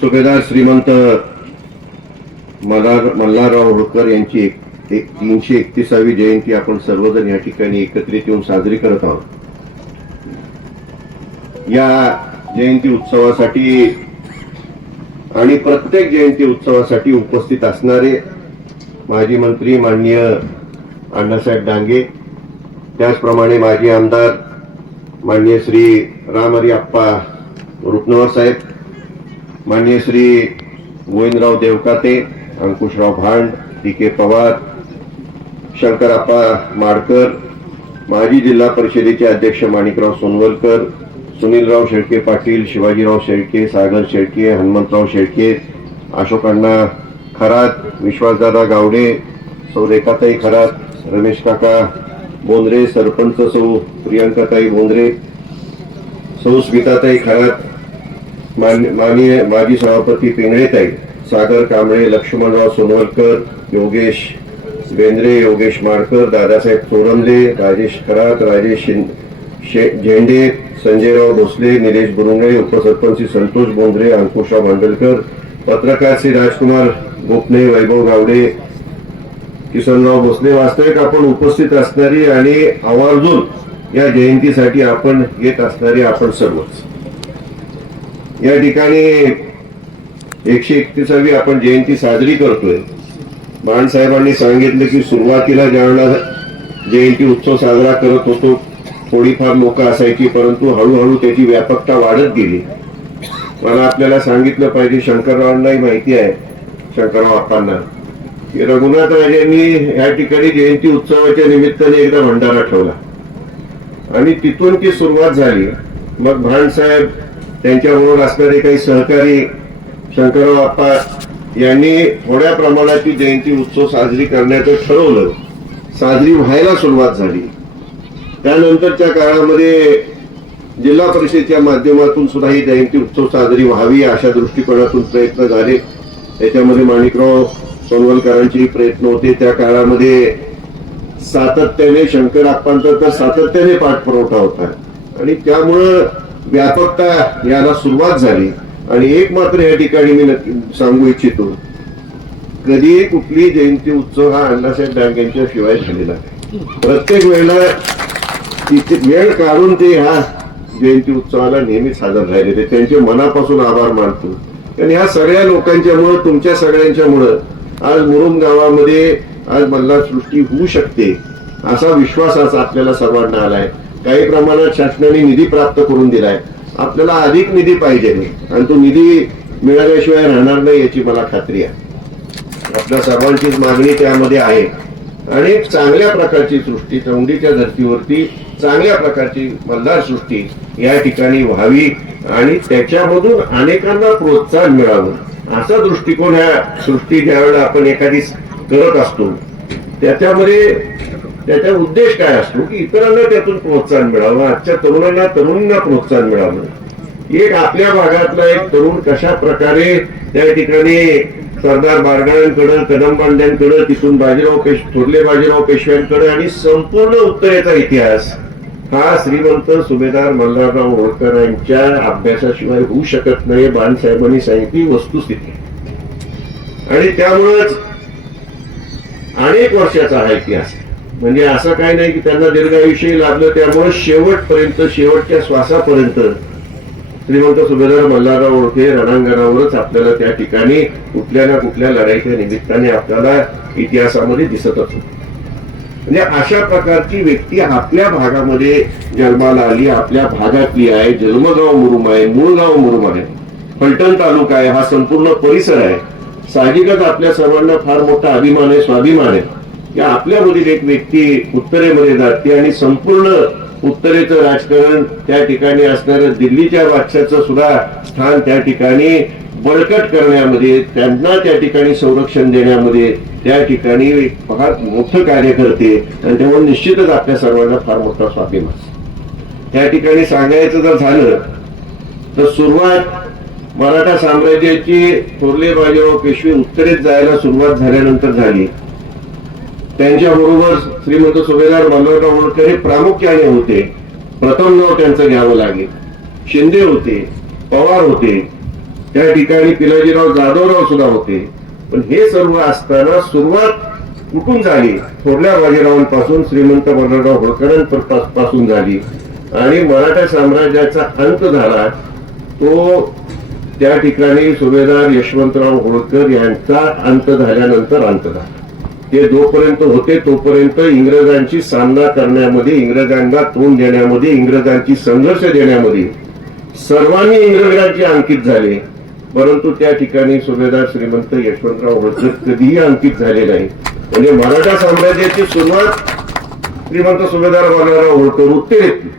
सुभेदार श्रीमंत मल्हार मल्हारराव होळकर यांची एक- एक तीनशे एकतीसावी जयंती आपण सर्वजण या ठिकाणी एकत्रित येऊन साजरी करत आहोत. या जयंती उत्सवासाठी आणि प्रत्येक जयंती उत्सवासाठी उपस्थित असणारे माजी मंत्री माननीय अण्णासाहेब डांगे त्याचप्रमाणे माजी आमदार माननीय श्री रामहरी आप्पा रुपनवर साहेब माननीय श्री गोविंदराव देवकाते अंकुशराव भांड डी के पवार शंकरप्पा माडकर माजी जिल्हा परिषदेचे अध्यक्ष माणिकराव सोनवलकर सुनीलराव शेळके पाटील शिवाजीराव शेळके सागर शेळके हनुमंतराव शेळके अशोकांना खरात विश्वासदादा गावडे सौ रेखाताई खरात रमेश काका बोंद्रे सरपंच सौ प्रियंकाताई बोंद्रे सौ स्मिताताई खरात माननीय माजी सभापती पिंगळेताई सागर कांबळे लक्ष्मणराव सोनवलकर योगेश बेंद्रे योगेश माडकर दादासाहेब चोरमले राजेश खरात राजेश झेंडे संजयराव भोसले निलेश बुरुंगे उपसरपंच श्री संतोष बोंद्रे अंकुशराव भांडलकर पत्रकार श्री राजकुमार गोपने वैभव गावडे किशनराव भोसले वास्तविक आपण उपस्थित असणारी आणि आवर्जून या जयंतीसाठी आपण येत असणारी आपण सर्वच. या ठिकाणी एकशे एकतीसावी आपण जयंती साजरी करतोय. बाणसाहेबांनी सांगितलं की सुरुवातीला ज्यावेळेला जयंती उत्सव साजरा करत होतो थोडीफार लोक असायची परंतु हळूहळू त्याची व्यापकता वाढत गेली. मला आपल्याला सांगितलं पाहिजे शंकररावांनाही माहिती आहे शंकरराव आपांना की रघुनाथ राजांनी या ठिकाणी जयंती उत्सवाच्या निमित्ताने एकदा भंडारा ठेवला. आणि तिथून ती सुरुवात झाली. मग भाणसाहेब त्यांच्याबरोबर असणारे काही सहकारी शंकरराव आप्पा यांनी थोड्या प्रमाणात ती जयंती उत्सव साजरी करण्याचं ठरवलं. साजरी व्हायला सुरुवात झाली. त्यानंतरच्या काळामध्ये जिल्हा परिषदेच्या माध्यमातून सुद्धा ही जयंती उत्सव साजरी व्हावी अशा दृष्टिकोनातून प्रयत्न झाले. त्याच्यामध्ये माणिकराव सोनवलकरांचे प्रयत्न होते. त्या काळामध्ये सातत्याने शंकर आप्पांचा तर सातत्याने पाठपुरवठा होता. आणि त्यामुळं व्यापकता याला सुरुवात झाली. आणि एक मात्र या ठिकाणी मी नक्की सांगू इच्छितो. कधी कुठली जयंती उत्सव हा अण्णासाहेब डांगेंच्या शिवाय झालेला प्रत्येक वेळेला तिथे वेळ काढून ते ह्या जयंती उत्सवाला नेहमीच हजर राहिलेले त्यांचे मनापासून आभार मानतो. आणि ह्या सगळ्या लोकांच्यामुळं तुमच्या सगळ्यांच्यामुळं आज मुरुम गावामध्ये आज मल्हार सृष्टी होऊ शकते असा विश्वास आज आपल्याला सर्वांना आलाय. काही प्रमाणात शासनाने निधी प्राप्त करून दिलाय. आपल्याला अधिक निधी पाहिजे. आणि तो निधी मिळाल्याशिवाय राहणार नाही याची मला खात्री आहे. आपल्या सर्वांचीच मागणी त्यामध्ये आहे. आणि एक चांगल्या प्रकारची सृष्टी चौंडीच्या धर्तीवरती चांगल्या प्रकारची मल्हार सृष्टी या ठिकाणी व्हावी आणि त्याच्यामधून अनेकांना प्रोत्साहन मिळावं. असा दृष्टिकोन ह्या सृष्टी ज्यावेळेला आपण एखादी करत असतो त्याच्यामध्ये त्याचा उद्देश काय असतो की इतरांना त्यातून प्रोत्साहन मिळावं आजच्या तरुणांना तरुणींना प्रोत्साहन मिळावं एक आपल्या भागातला एक तरुण कशा प्रकारे त्या ठिकाणी सरदार बारगाळ्यांकडं कदमबांड्यांकडं तिथून बाजीराव पेश थोरले बाजीराव पेशव्यांकडे आणि संपूर्ण उत्तरेचा इतिहास हा श्रीमंत सुभेदार मल्हारराव होळकर यांच्या अभ्यासाशिवाय होऊ शकत नाही बाणसाहेबांनी सांगितली वस्तुस्थिती आणि त्यामुळंच अनेक वर्षाचा हा इतिहास आहे. म्हणजे असं काय नाही की त्यांना दीर्घायुष्य लाभलं त्यामुळे शेवटपर्यंत शेवटच्या श्वासापर्यंत श्रीमंत सुभेदार मल्हारराव ओळखे रणांगणावरच आपल्याला त्या ठिकाणी कुठल्या ना कुठल्या लढाईच्या निमित्ताने आपल्याला इतिहासामध्ये दिसत असतो. म्हणजे अशा प्रकारची व्यक्ती आपल्या भागामध्ये जन्माला आली आपल्या भागातली आहे. जन्मगाव मुरुम आहे मूळ गाव मुरुम आहे. फलटण तालुका आहे हा संपूर्ण परिसर आहे. साहजिकच आपल्या सर्वांना फार मोठा अभिमान आहे स्वाभिमान आहे. की आपल्यामधील एक व्यक्ती उत्तरेमध्ये जाते आणि संपूर्ण उत्तरेचं राजकारण त्या ठिकाणी असणारं दिल्लीच्या बादशाचं सुद्धा स्थान त्या ठिकाणी बळकट करण्यामध्ये त्यांना त्या ठिकाणी संरक्षण देण्यामध्ये त्या ठिकाणी फार मोठं कार्य करते. आणि त्यामुळे निश्चितच आपल्या सर्वांना फार मोठा स्वाभिमान त्या ठिकाणी सांगायचं जर झालं तर सुरुवात मराठा साम्राज्याची थोरले बाजीराव पेशवे उत्तरेत जायला सुरुवात झाल्यानंतर झाली. त्यांच्याबरोबर श्रीमंत सुभेदार मल्हारराव होळकर हे प्रामुख्याने होते. प्रथम नाव त्यांचं घ्यावं लागेल. शिंदे होते पवार होते. त्या ठिकाणी पिलाजीराव जाधवराव सुद्धा होते. पण हे सर्व असताना सुरुवात कुठून झाली? थोरल्या बाजीरावांपासून श्रीमंत बलराव होळकरांपासून झाली. आणि मराठा साम्राज्याचा अंत झाला तो त्या ठिकाणी सुभेदार यशवंतराव होळकर यांचा अंत झाल्यानंतर अंत झाला. ते जोपर्यंत होते तोपर्यंत इंग्रजांची सामना करण्यामध्ये इंग्रजांना तोंड देण्यामध्ये इंग्रजांची संघर्ष देण्यामध्ये सर्वांनी इंग्रजांचे अंकित झाले. परंतु त्या ठिकाणी सुभेदार श्रीमंत यशवंतराव होळकर कधीही अंकित झाले नाही. म्हणजे मराठा साम्राज्याची सुरुवात श्रीमंत सुभेदार बालाराव होळकर उत्तरेतली.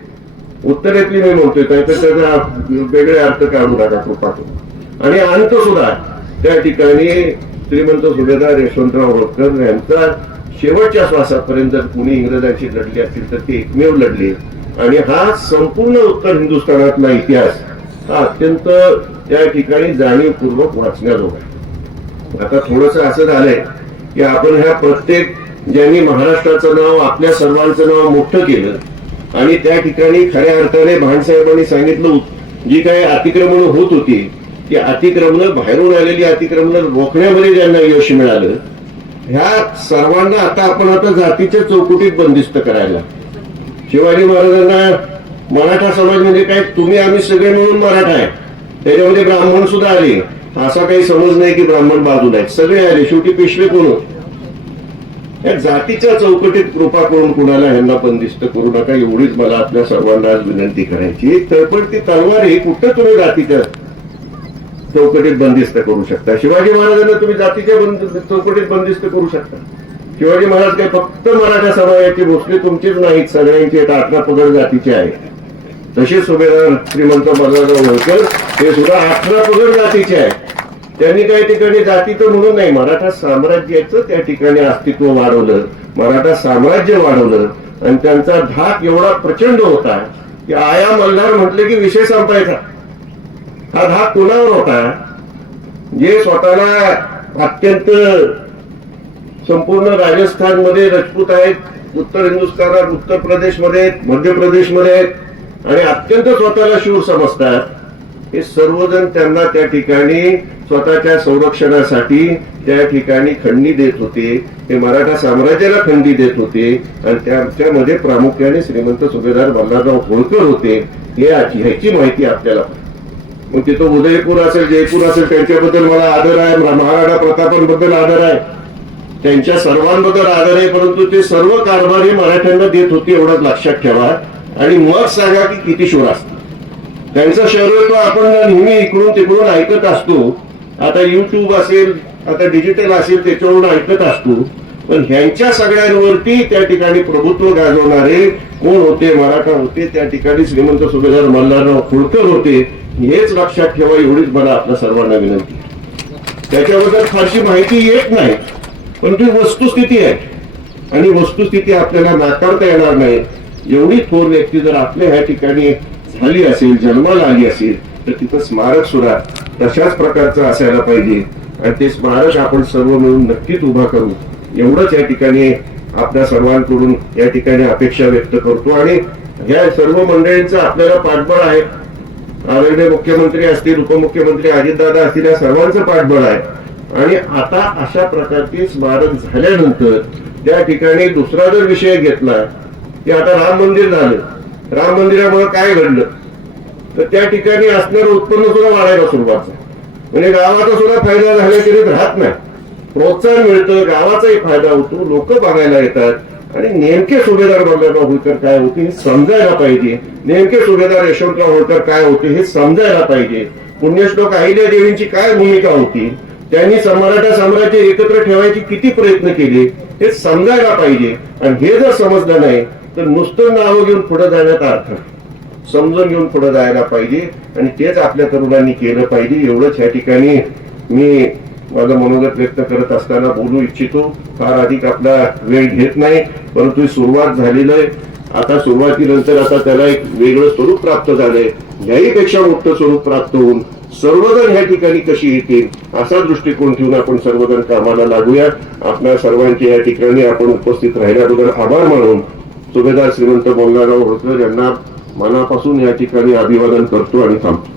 उत्तरेतली मी म्हणतोय काय त्याचा वेगळे अर्थ काढून टाका कृपा आणि अंत सुद्धा त्या ठिकाणी श्रीमंत सुभेदार यशवंतराव होळकर यांचा शेवटच्या श्वासापर्यंत जर कुणी इंग्रजांशी लढले असतील तर ते एकमेव लढले आणि हा संपूर्ण उत्तर हिंदुस्थानातला इतिहास हा अत्यंत त्या ठिकाणी जाणीवपूर्वक वाचण्याजोगा आहे. आता थोडस असं झालंय की आपण ह्या प्रत्येक ज्यांनी महाराष्ट्राचं नाव आपल्या सर्वांचं नाव मोठं केलं आणि त्या ठिकाणी खऱ्या अर्थाने भानसाहेबांनी सांगितलं जी काही अतिक्रमण होत होती ती अतिक्रमण बाहेरून आलेली अतिक्रमण रोखण्यामध्ये ज्यांना यश मिळालं ह्या सर्वांना आता आपण आता जातीच्या चौकटीत बंदिस्त करायला. शिवाजी महाराजांना मराठा समाज म्हणजे काय? तुम्ही आम्ही सगळे मिळून मराठा आहे. त्याच्यामध्ये ब्राह्मण सुद्धा आले. असा काही समज नाही की ब्राह्मण बाजूला आहेत. सगळे आले. शेवटी पेशवे कोण या जातीच्या चौकटीत कृपा करून कुणाला ह्यांना बंदिस्त करू नका. एवढीच मला आपल्या सर्वांना आज विनंती करायची तळपडती तलवार ही कुठं तुम्ही जातीच्या चौकटीत बंदिस्त करू शकता. शिवाजी महाराजांना तुम्ही जातीच्या बंद- चौकटीत बंदिस्त करू शकता. शिवाजी महाराज काय फक्त मराठा समाजाची भोसले तुमचीच नाहीत सगळ्यांची आहेत, पगड जातीची आहे तसेच सुभेदार श्रीमंत बलराव होळकर हे सुद्धा अठरा पगड जातीचे आहे त्यांनी काही ठिकाणी जातीचं म्हणून नाही मराठा साम्राज्याचं त्या ठिकाणी अस्तित्व वाढवलं मराठा साम्राज्य वाढवलं आणि त्यांचा धाक एवढा प्रचंड होता की आया मल्हार म्हटले की विषय संपायचा हा धाक कोणावर होता? जे स्वतःला अत्यंत संपूर्ण राजस्थानमध्ये राजपूत आहेत उत्तर हिंदुस्थानात उत्तर प्रदेशमध्ये आहेत, मध्य प्रदेशमध्ये आहेत आणि अत्यंत स्वतःला शिव समजतात हे सर्वजण त्यांना त्या ठिकाणी स्वतःच्या संरक्षणासाठी त्या ठिकाणी खंडी देत होते. ते मराठा साम्राज्याला खंडी देत होते आणि त्यांच्यामध्ये प्रामुख्याने श्रीमंत सुभेदार बल्लारराव होळकर होते. हे ह्याची माहिती आपल्याला मग तिथं उदयपूर असेल जयपूर असेल त्यांच्याबद्दल मला आदर आहे. महाराणा प्रतापांबद्दल आदर आहे. त्यांच्या सर्वांबद्दल आदर आहे परंतु ते सर्व कारभार हे मराठ्यांना देत होते एवढंच लक्षात ठेवा. आणि मग सांगा की किती शोर असतो त्यांचं शरीर तो आपण नेहमी इकडून तिकडून ऐकत असतो आता युट्यूब असेल आता डिजिटल असेल त्याच्यावरून ऐकत असतो पण ह्यांच्या सगळ्यांवरती त्या ठिकाणी प्रभुत्व गाजवणारे कोण होते? मराठा होते त्या ठिकाणी श्रीमंत सुभेदार मल्हारराव होळकर होते हेच लक्षात ठेवा एवढीच मला आपल्या सर्वांना विनंती. त्याच्याबद्दल फारशी माहिती येत नाही पण ती वस्तुस्थिती आहे. आणि वस्तुस्थिती आपल्याला नाकारता येणार नाही. एवढी थोर व्यक्ती जर आपल्या ह्या ठिकाणी झाली असेल जन्माला आली असेल तर तिथं स्मारक सुद्धा तशाच प्रकारचं असायला पाहिजे. आणि ते स्मारक आपण सर्व मिळून नक्कीच उभा करू. एवढंच या ठिकाणी आपल्या सर्वांकडून या ठिकाणी अपेक्षा व्यक्त करतो. आणि ह्या सर्व मंडळींचं आपल्याला पाठबळ आहे. आदरणीय मुख्यमंत्री असतील उपमुख्यमंत्री अजितदादा असतील या सर्वांचं पाठबळ आहे. आणि आता अशा प्रकारची स्मारक झाल्यानंतर त्या ठिकाणी दुसरा जर विषय घेतला की आता राम मंदिर झालं. राम मंदिरामुळे काय घडलं? तर त्या ठिकाणी असणारं उत्पन्न सुद्धा वाढायला सुरुवात म्हणजे गावाचा सुद्धा फायदा झाल्याखेरीज राहत नाही. प्रोत्साहन मिळतं गावाचाही फायदा होतो लोक बघायला येतात. आणि नेमके सुभेदार बल्लारराव होळकर काय होते हे समजायला पाहिजे. नेमके सुभेदार यशवंतराव होळकर काय होते हे समजायला पाहिजे. पुण्यश्लोक अहिल्या देवींची काय भूमिका होती त्यांनी मराठा साम्राज्य एकत्र ठेवायचे किती प्रयत्न केले हे समजायला पाहिजे. आणि हे जर समजलं नाही तर नुसतं नावं घेऊन पुढे जाण्यात अर्थ समजून घेऊन पुढे जायला पाहिजे. आणि तेच आपल्या तरुणांनी केलं पाहिजे. एवढंच या ठिकाणी मी माझं मनोगत व्यक्त करत असताना बोलू इच्छितो. फार अधिक आपला वेळ घेत नाही परंतु सुरुवात झालेलं आहे. आता सुरुवातीनंतर आता त्याला एक वेगळं स्वरूप प्राप्त झालंय. याहीपेक्षा मोठं स्वरूप प्राप्त होऊन सर्वजण ह्या ठिकाणी कशी येतील असा दृष्टिकोन ठेवून आपण सर्वजण कामाला लागूया. आपल्या सर्वांचे या ठिकाणी आपण उपस्थित राहिल्याबद्दल आभार मानून सुभेदार श्रीमंत बोलणाराव होळकर यांना मनापासून या ठिकाणी अभिवादन करतो आणि थांबतो.